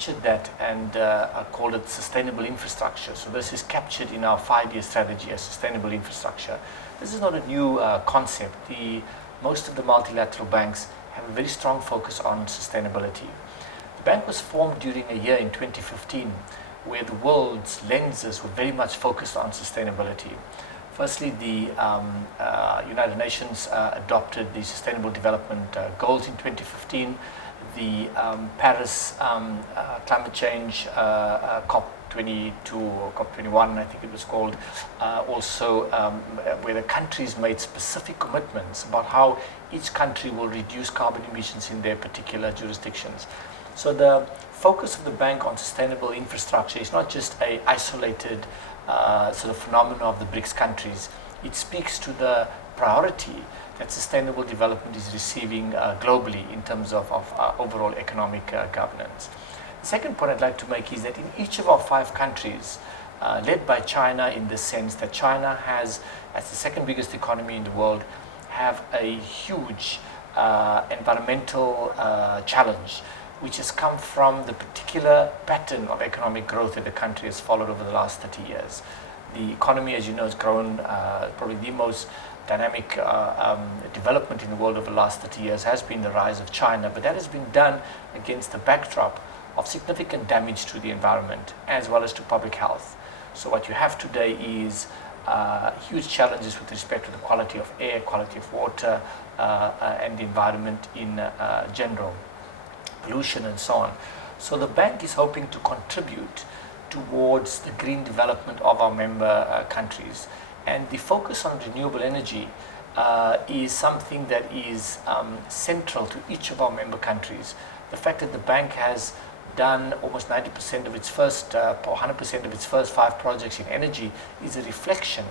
captured that and called it sustainable infrastructure. So this is captured in our 5-year strategy as sustainable infrastructure. This is not a new concept. Most of the multilateral banks have a very strong focus on sustainability. The bank was formed during a year in 2015 where the world's lenses were very much focused on sustainability. Firstly, the United Nations adopted the Sustainable Development Goals in 2015. The Paris climate change COP22 or COP21, I think it was called, also where the countries made specific commitments about how each country will reduce carbon emissions in their particular jurisdictions. So the focus of the bank on sustainable infrastructure is not just an isolated sort of phenomenon of the BRICS countries. It speaks to the priority that sustainable development is receiving globally in terms of overall economic governance. The second point I'd like to make is that in each of our 5 countries, led by China in the sense that China has, as the second biggest economy in the world, have a huge environmental challenge, which has come from the particular pattern of economic growth that the country has followed over the last 30 years. The economy, as you know, has grown probably the most dynamic development in the world over the last 30 years has been the rise of China, but that has been done against the backdrop of significant damage to the environment as well as to public health. So what you have today is huge challenges with respect to the quality of air, quality of water, and the environment in general, pollution and so on. So the bank is hoping to contribute towards the green development of our member countries. And the focus on renewable energy is something that is central to each of our member countries. The fact that the bank has done almost 90% of its first, 100% of its first 5 projects in energy is a reflection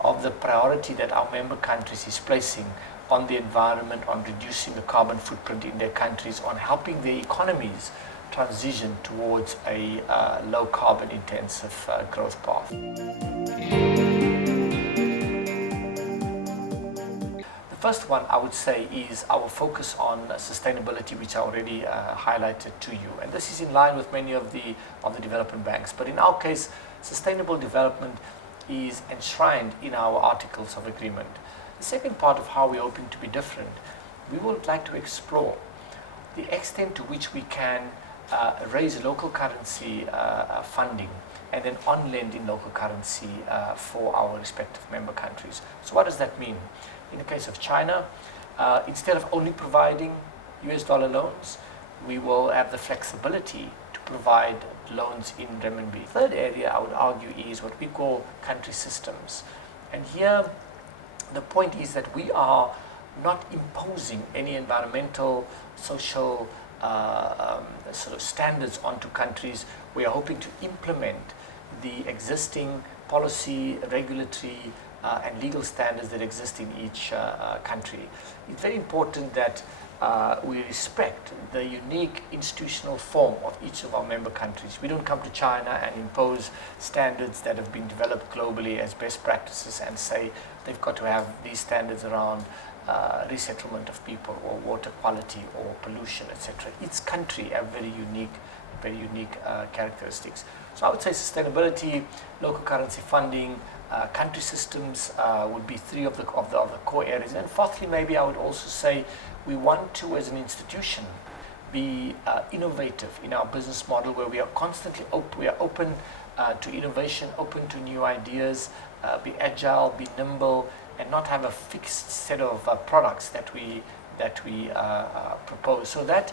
of the priority that our member countries is placing on the environment, on reducing the carbon footprint in their countries, on helping their economies transition towards a low carbon intensive growth path. The first one I would say is our focus on sustainability, which I already highlighted to you, and this is in line with many of the development banks, but in our case sustainable development is enshrined in our articles of agreement. The second part of how we're hoping to be different, we would like to explore the extent to which we can raise local currency funding and then on-lend in local currency for our respective member countries. So what does that mean? In the case of China, instead of only providing US dollar loans, we will have the flexibility to provide loans in renminbi. Third area I would argue is what we call country systems. And here the point is that we are not imposing any environmental, social sort of standards onto countries. We are hoping to implement the existing policy, regulatory and legal standards that exist in each country. It's very important that we respect the unique institutional form of each of our member countries. We don't come to China and impose standards that have been developed globally as best practices and say they've got to have these standards around resettlement of people or water quality or pollution, etc. Each country have very unique characteristics. So I would say sustainability, local currency funding, country systems would be 3 of the core areas. And fourthly, maybe I would also say we want to, as an institution, be innovative in our business model, where we are constantly open to innovation, open to new ideas, be agile, be nimble, and not have a fixed set of products that we propose. So that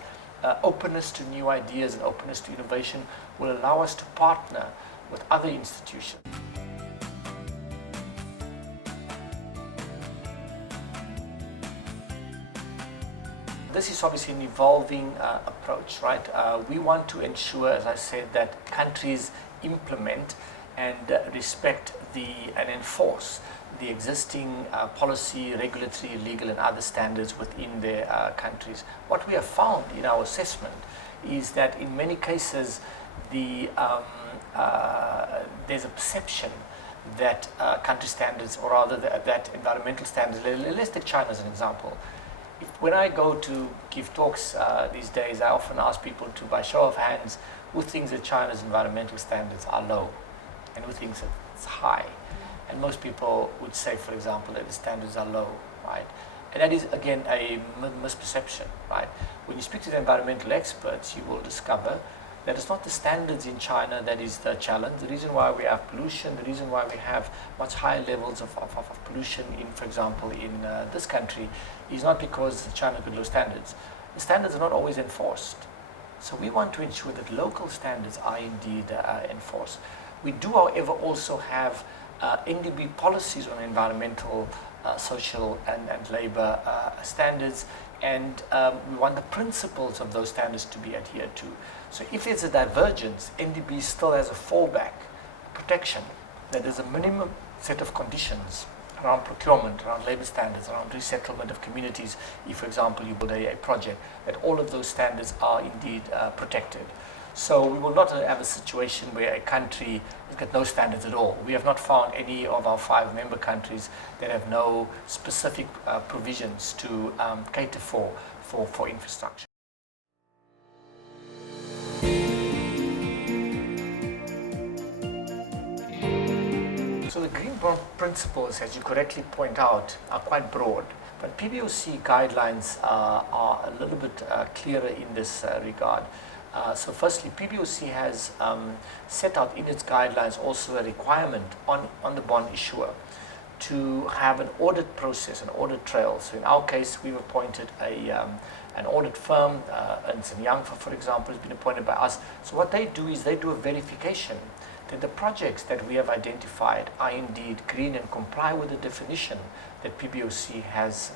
openness to new ideas and openness to innovation will allow us to partner with other institutions. This is obviously an evolving approach, right? We want to ensure, as I said, that countries implement and respect and enforce the existing policy, regulatory, legal and other standards within their countries. What we have found in our assessment is that in many cases there's a perception that country standards, or rather that environmental standards, let's take China as an example. When I go to give talks these days, I often ask people to, by show of hands, who thinks that China's environmental standards are low and who thinks that it's high. And most people would say, for example, that the standards are low, right? And that is, again, a misperception, right? When you speak to the environmental experts, you will discover that it's not the standards in China that is the challenge. The reason why we have pollution, the reason why we have much higher levels of pollution in, for example, in this country, is not because China got low standards. The standards are not always enforced. So we want to ensure that local standards are indeed enforced. We do, however, also have NDB policies on environmental, social and labor standards, and we want the principles of those standards to be adhered to. So if there's a divergence, NDB still has a fallback protection, that there's a minimum set of conditions around procurement, around labor standards, around resettlement of communities. If, for example, you build a project, that all of those standards are indeed protected. So we will not have a situation where a country has got no standards at all. We have not found any of our 5 member countries that have no specific provisions to cater for infrastructure. So the green bond principles, as you correctly point out, are quite broad, but PBOC guidelines are a little bit clearer in this regard. So firstly, PBOC has set out in its guidelines also a requirement on the bond issuer to have an audit process, an audit trail. So in our case, we've appointed an audit firm, Ernst & Young, for example, has been appointed by us. So what they do is they do a verification that the projects that we have identified are indeed green and comply with the definition that PBOC has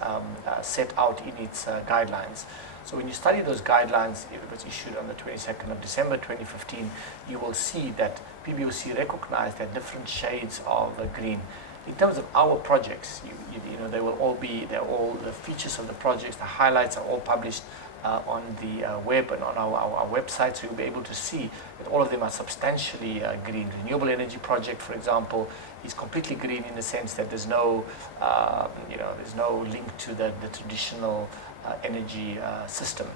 set out in its guidelines. So when you study those guidelines, it was issued on the 22nd of December 2015, you will see that PBOC recognized that different shades of green. In terms of our projects, you know, they will all be, they're all the features of the projects, the highlights are all published on the web and on our website, so you'll be able to see that all of them are substantially green. Renewable energy project, for example, is completely green in the sense that there's no, there's no link to the traditional energy system.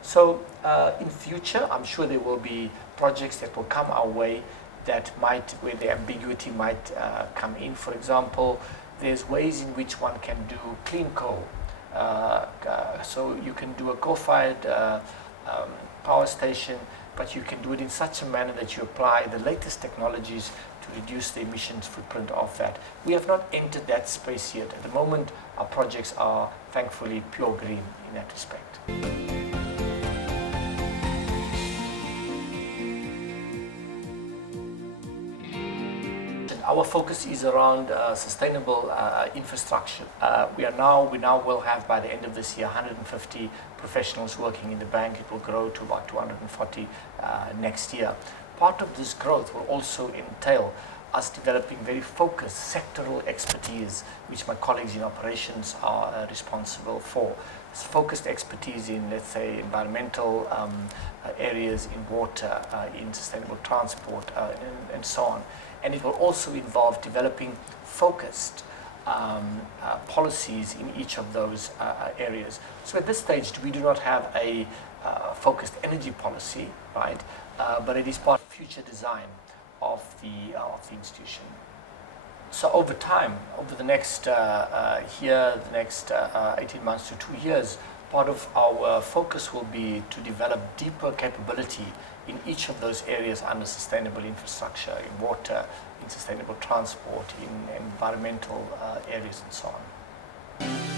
So in future, I'm sure there will be projects that will come our way that might, where the ambiguity might come in. For example, there's ways in which one can do clean coal. So you can do a coal-fired power station, but you can do it in such a manner that you apply the latest technologies to reduce the emissions footprint of that. We have not entered that space yet. At the moment, our projects are thankfully pure green in that respect. Our focus is around sustainable infrastructure. We now will have, by the end of this year, 150 professionals working in the bank. It will grow to about 240 next year. Part of this growth will also entail us developing very focused sectoral expertise, which my colleagues in operations are responsible for. It's focused expertise in, let's say, environmental areas, in water, in sustainable transport, and so on. And it will also involve developing focused policies in each of those areas. So at this stage, we do not have a focused energy policy, right? But it is part of future design of the institution. So over time, over the next year, the next 18 months to 2 years, part of our focus will be to develop deeper capability in each of those areas under sustainable infrastructure, in water, in sustainable transport, in environmental areas and so on.